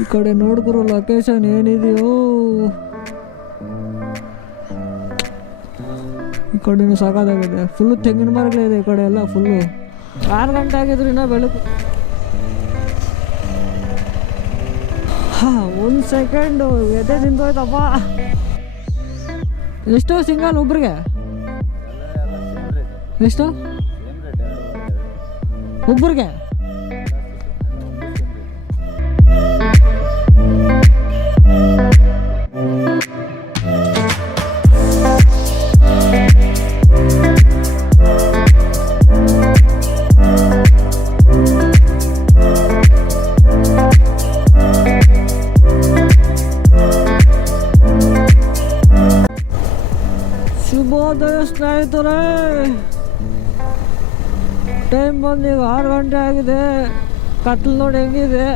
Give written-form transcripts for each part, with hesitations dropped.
ಈ ಕಡೆ ನೋಡಿದ್ರು ಲೊಕೇಶನ್ ಏನಿದೆಯೋ, ಈ ಕಡೆನೂ ಸಾಕಾಗಿದೆ. ಫುಲ್ಲು ತೆಂಗಿನ ಮರಗಳಿದೆ ಈ ಕಡೆ ಎಲ್ಲ. ಫುಲ್ಲು 6 ಗಂಟೆ ಆಗಿದ್ರು ಇನ್ನೂ ಬೆಳಕು. ಒಂದು ಸೆಕೆಂಡು ಎದೆ ನಿಂತೋಯ್ತಪ್ಪ. ಎಷ್ಟು ಸಿಂಗಲ್ ಒಬ್ರಿಗೆ? ಎಷ್ಟು ಒಬ್ರಿಗೆ? ಶುಭೋದಯ ಸ್ನೇಹಿತರೆ, ಟೈಮ್ ಬಂದೀಗ 6 ಗಂಟೆ ಆಗಿದೆ. ಕತ್ಲು ನೋಡಿ ಹೆಂಗಿದೆ.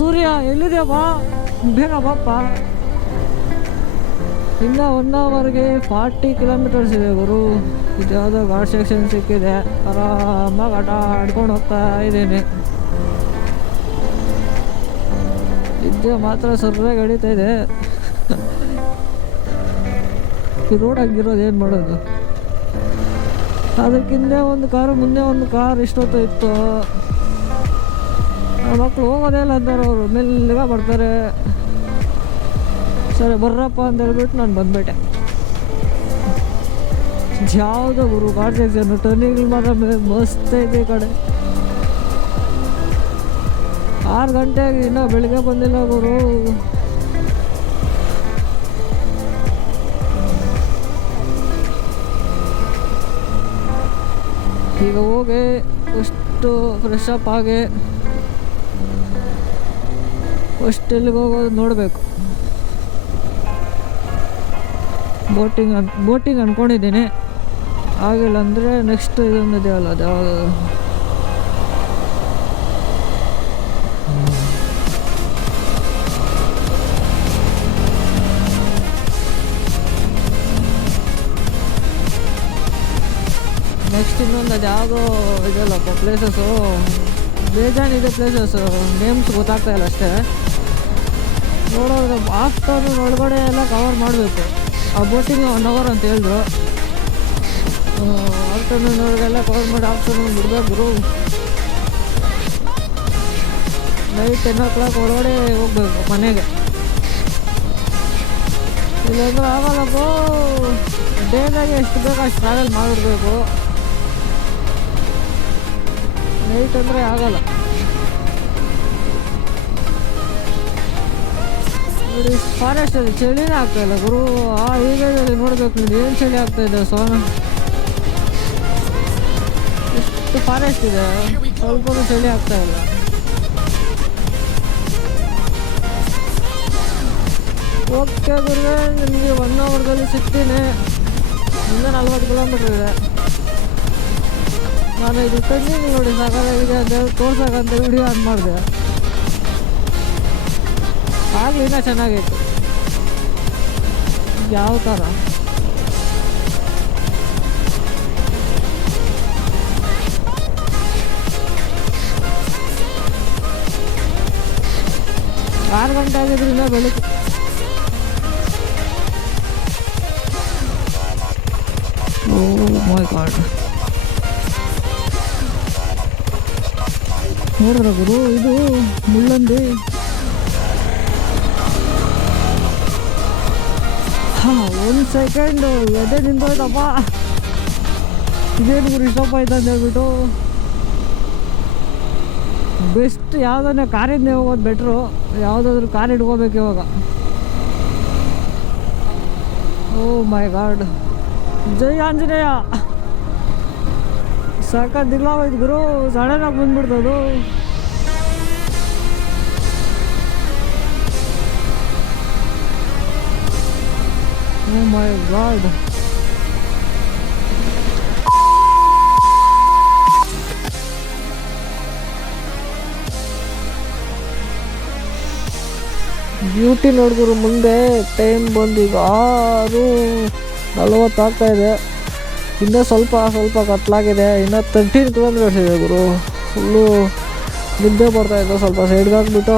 ಸೂರ್ಯ ಎಲ್ಲಿದೆಯಪ್ಪ? ಬೇಗ ಬಾಪ್ಪ. ಇನ್ನು 1 ಅವರ್ಗೆ 40 ಕಿಲೋಮೀಟರ್ಸ್ ಇದೆ ಗುರು. ಇದು ಯಾವುದೋ ಘಾಟ್ ಸೆಕ್ಷನ್ ಸಿಕ್ಕಿದೆ. ಆರಾಮಾಗಿ ಆಟ ಆಡ್ಕೊಂಡು ಹೋಗ್ತಾ ಇದ್ದೀನಿ. ನಿದ್ದೆ ಮಾತ್ರ ಸರಿಯಾಗಿ ಹಿಡಿತಾ ಇದೆ. ಈ ರೋಡ್ ಆಗಿರೋದು ಏನು ಮಾಡೋದು? ಅದಕ್ಕಿಂದೆ ಒಂದು ಕಾರು, ಮುಂದೆ ಒಂದು ಕಾರ್ ಇಷ್ಟೊತ್ತು ಇತ್ತು. ಮಕ್ಕಳು ಹೋಗೋದೇ ಇಲ್ಲ ಅಂತಾರೆ. ಅವರು ಮೆಲ್ಲಗ ಬರ್ತಾರೆ. ಸರಿ ಬರ್ರಪ್ಪ ಅಂತ ಹೇಳ್ಬಿಟ್ಟು ನಾನು ಬಂದ್ಬಿಟ್ಟೆ. ಯಾವುದೋ ಗುರು ಘಾಟ್ ಸೆಕ್ಷನ್ ಟರ್ನಿಂಗ್ ಮಾತ್ರ ಮಸ್ತ್ ಐತೆ ಈ ಕಡೆ. 6 ಗಂಟೆಗೆ ಇನ್ನೂ ಬೆಳಿಗ್ಗೆ ಬಂದಿಲ್ಲ ಗುರು. ಈಗ ಹೋಗಿ ಅಷ್ಟು ಫ್ರೆಶ್ ಅಪ್ ಆಗಿ ಫಸ್ಟ್ ಎಲ್ಲಿಗೆ ಹೋಗೋದು ನೋಡಬೇಕು. ಬೋಟಿಂಗ್ ಅಂದ್ಕೊಂಡಿದ್ದೀನಿ. ಆಗಿಲ್ಲ ಅಂದರೆ ನೆಕ್ಸ್ಟ್ ಇದೊಂದು ಇದೆಯಲ್ಲ, ಅದು ಯಾವುದು ನೆಕ್ಸ್ಟ್ ಇನ್ನೊಂದು, ಅದು ಯಾವುದೋ ಇದೆಯಲ್ಲಪ್ಪ ಪ್ಲೇಸಸ್ಸು. ಬೇಜಾನಿದೆ ಪ್ಲೇಸಸ್ಸು, ನೇಮ್ಸ್ ಗೊತ್ತಾಗ್ತಾ ಇಲ್ಲ ಅಷ್ಟೇ. ನೋಡೋದು ಆಫ್ಟರ್ನೂನ್ ಒಳಗಡೆ ಎಲ್ಲ ಕವರ್ ಮಾಡಬೇಕು. ಆ ಬೋಟಿಂಗ್ 1 ಅವರ್ ಅಂತ ಹೇಳಿದ್ರು. ಆಫ್ಟರ್ನೂನ್ ಒಳಗೆಲ್ಲ ಕವರ್ ಮಾಡಿ ಆಫ್ಟರ್ನೂನ್ ಬಿಡಬೇಕು. ನೈಟ್ 10 o'clock ಒಳಗಡೆ ಹೋಗ್ಬೇಕು ಮನೆಗೆ. ಇಲ್ಲಾಂದ್ರೆ ಆಗಲ್ಲಪ್ಪ. ಡೇದಾಗೆ ಎಷ್ಟು ಬೇಕು ಅಷ್ಟು ಟ್ರಾವೆಲ್ ಮಾಡಿಬಿಡ್ಬೇಕು. ನೈಟ್ ಅಂದರೆ ಆಗಲ್ಲ. ನೋಡಿ ಫಾರೆಸ್ಟ್ ಅಲ್ಲಿ ಚಳಿನೇ ಆಗ್ತಾಯಿಲ್ಲ ಗುರು. ಈಗ ನೋಡ್ಬೇಕು ನೋಡಿ ಏನು ಚಳಿ ಆಗ್ತಾಯಿದೆ. ಎಷ್ಟು ಫಾರೆಸ್ಟ್ ಇದೆ, ಸ್ವಲ್ಪ ಚಳಿ ಆಗ್ತಾಯಿಲ್ಲ. ಓಕೆ ಗುರುವೆ, ನಿಮಗೆ 1 ಅವರ್ದಲ್ಲಿ ಸಿಗ್ತೀನಿ. ಇನ್ನೂ 40 ಕಿಲೋಮೀಟ್ರ್ ಇದೆ. ನಾನು ಇದು ಟರ್ನಿಂಗ್ ನೋಡಿ ಸಾಕಾಗಿದೆ ಅಂತ ಹೇಳಿ ತೋರ್ಸಕ್ಕಂತ ವಿಡಿಯೋ ಆನ್ ಮಾಡಿದೆ. ಆಗಲಿ ಇನ್ನೂ ಚೆನ್ನಾಗಿತ್ತು. ಯಾವ ಥರ ಆರು ಗಂಟೆ ಆಗಿದ್ರಿಂದ ಬೆಳಗ್ಗೆ ನೋಡ್ರ ಗುರು, ಇದು ಮುಳ್ಳಂದಿ. ಒಂದು ಸೆಕೆಂಡು ಎದೆ ನಿಂತೋಯ್ತಪ್ಪ. ಇದೇನು ಗುರು ಇಷ್ಟಪ್ಪ ಆಯ್ತು ಅಂತ ಹೇಳ್ಬಿಟ್ಟು. ಬೆಸ್ಟ್ ಯಾವುದನ್ನ ಕಾರಿಂದ ಹೋಗೋದು ಬೆಟ್ರು. ಯಾವುದಾದ್ರೂ ಕಾರ್ ಇಟ್ಕೋಬೇಕು ಇವಾಗ. ಓ ಮೈ ಗಾಡ್, ಜೈ ಆಂಜನೇಯ. ಸಖತ್ ದಿಗ್ಲಾಗೋಯ್ತು ಗುರು, ಸಡನ್ನಾಗಿ ಬಂದ್ಬಿಡ್ತದು. ಓ ಮೈ ಗಾಡ್, ಬ್ಯೂಟಿ ನೋಡಿದ್ರು. ಮುಂದೆ ಟೈಮ್ ಬಂದೀಗ 6:40 ಆಗ್ತಾಯಿದೆ. ಇನ್ನೂ ಸ್ವಲ್ಪ ಕತ್ಲಾಗಿದೆ. ಇನ್ನೂ 13 ಕಿಲೋಮೀಟರ್ಸ್ ಇದೆ ಗುರು. ಫುಲ್ಲು ನಿದ್ದೆ ಬರ್ತಾಯಿತ್ತು, ಸ್ವಲ್ಪ ಸೈಡ್ಗೆ ಹಾಕ್ಬಿಟ್ಟು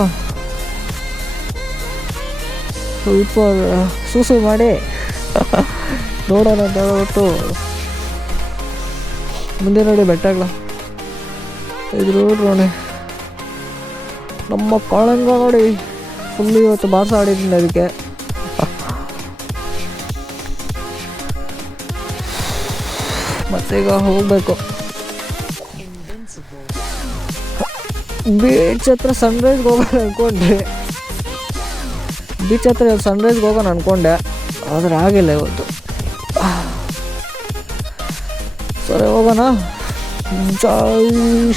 ಸ್ವಲ್ಪ ಸೂಸು ಮಾಡಿ ನೋಡೋಣ ಅಂತ ಹೇಳ್ಬಿಟ್ಟು ಮುಂದೆ ನೋಡಿ ಬೆಟ್ಟಗಳ ಇದು ನೋಡಿ. ನಮ್ಮ ಕಾಳಂಗ ನೋಡಿ ಫುಲ್ ಇವತ್ತು ಬಾಸ ಆಡಿದ್ದೀನಿ ಅದಕ್ಕೆ. ಮತ್ತೀಗ ಹೋಗಬೇಕು ಬೀಚ್ ಹತ್ರ. ಸನ್ರೈಸ್ಗೆ ಹೋಗೋಣ ಅಂದ್ಕೊಂಡ್ರೆ ಬೀಚ್ ಹತ್ರ ಸನ್ರೈಸ್ಗೆ ಹೋಗೋಣ ಅಂದ್ಕೊಂಡೆ, ಆದರೆ ಆಗಿಲ್ಲ ಇವತ್ತು. ಸರಿ ಹೋಗೋಣ. ಜೈ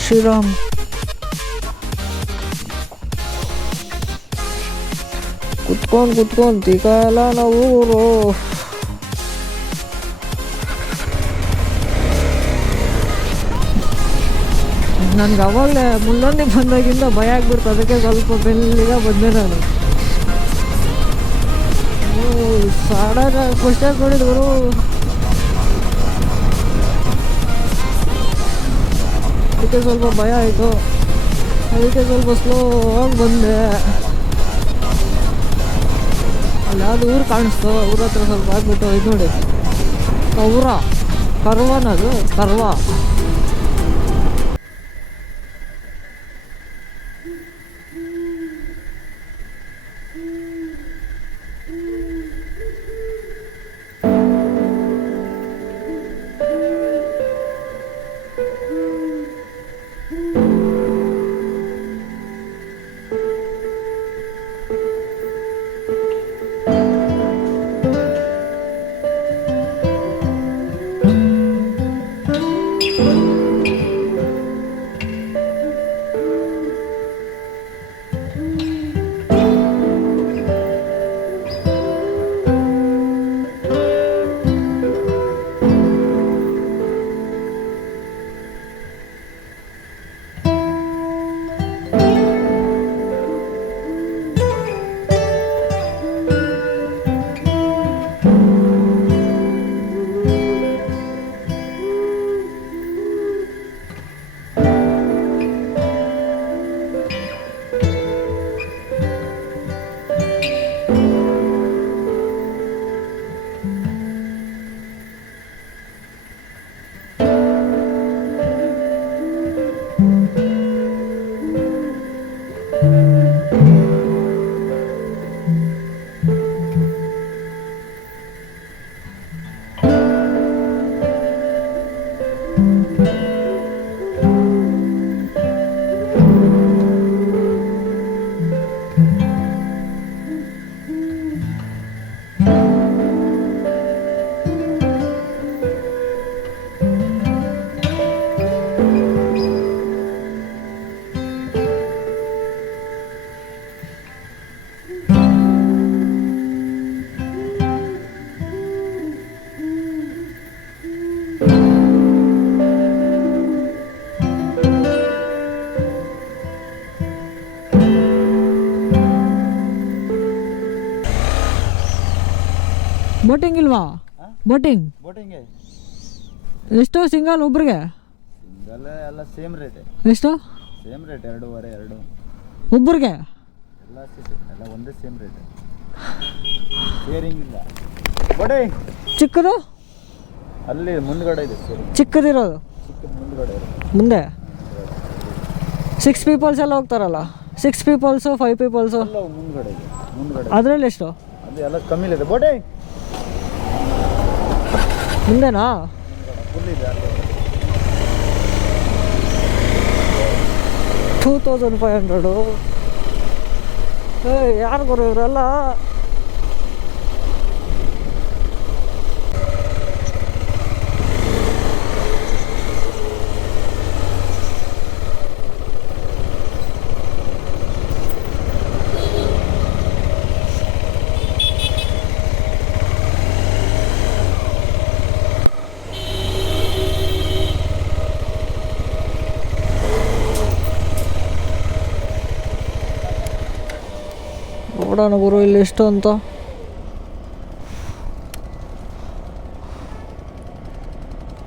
ಶ್ರೀರಾಮ್. ಕುತ್ಕೊಂಡು ಈಗ ಎಲ್ಲ ನಾವು ಊರು ನನಗೆ ಅವಾಗಲೇ ಮುಳ್ಳೊಂದಿಗೆ ಬಂದಾಗಿಂದ ಭಯ ಆಗ್ಬಿಡ್ತು, ಅದಕ್ಕೆ ಸ್ವಲ್ಪ ಬೆಲ್ಲಿಗ ಬಂದೆ ನಾನು. ಸಡನ್ ಕ್ವಶನ್ ನೋಡಿದ್ರು ಅದಕ್ಕೆ ಸ್ವಲ್ಪ ಭಯ ಆಯಿತು, ಅದಕ್ಕೆ ಸ್ವಲ್ಪ ಸ್ಲೋ ಆಗಿ ಬಂದೆ. ಅಲ್ಲಿ ಯಾವುದು ಊರು ಕಾಣಿಸ್ತು, ಊರ ಹತ್ರ ಸ್ವಲ್ಪ ಆಗ್ಬಿಟ್ಟು ಇದು ನೋಡಿ ಊರ ಕರ್ವಾನದು ಕರ್ವಾ. ಬೋಟಿಂಗ್ ಇಲ್ವಾ? ಬೋಟಿಂಗ್ ಎಷ್ಟು ಸಿಂಗಲ್ ಒಬ್ರಿಗೆ? ಸಿಂಗಲ್ ಎಲ್ಲ ಸೇಮ್ ರೇಟ್. ಎಷ್ಟು? ಸೇಮ್ ರೇಟ್ 2.5 ಒಬ್ರಿಗೆ ಎಲ್ಲ ಒಂದೇ ಸೇಮ್ ರೇಟ್. ಶೇರಿಂಗ್ ಇಲ್ಲ. ಬೋಟಿಂಗ್ ಚಿಕ್ಕದು ಅಲ್ಲಿ ಮುಂದ್ಗಡೆ ಇದೆ, ಚಿಕ್ಕದಿರೋದು ಮುಂದ್ಗಡೆ ಮುಂದೆ 6 ಪೀಪಲ್ಸ್ ಎಲ್ಲ ಹೋಗ್ತಾರಲ್ಲ, 6 ಪೀಪಲ್ಸು 5 ಪೀಪಲ್ಸು ಮುಂದ್ಗಡೆ ಅದರಲ್ಲಿ ಎಷ್ಟು? ಅದು ಎಲ್ಲ ಕಮ್ಮಿ ಇದೆ. ಬೋಟಿಂಗ್ ಮುಂದೆನಾ? ಫುಲ್ ಇದೆ. 2500. ಯಾರು ಗುರು ಇವರೆಲ್ಲ? ನೋಡೋಣ ಗುರು ಇಲ್ಲಿ ಎಷ್ಟು ಅಂತ.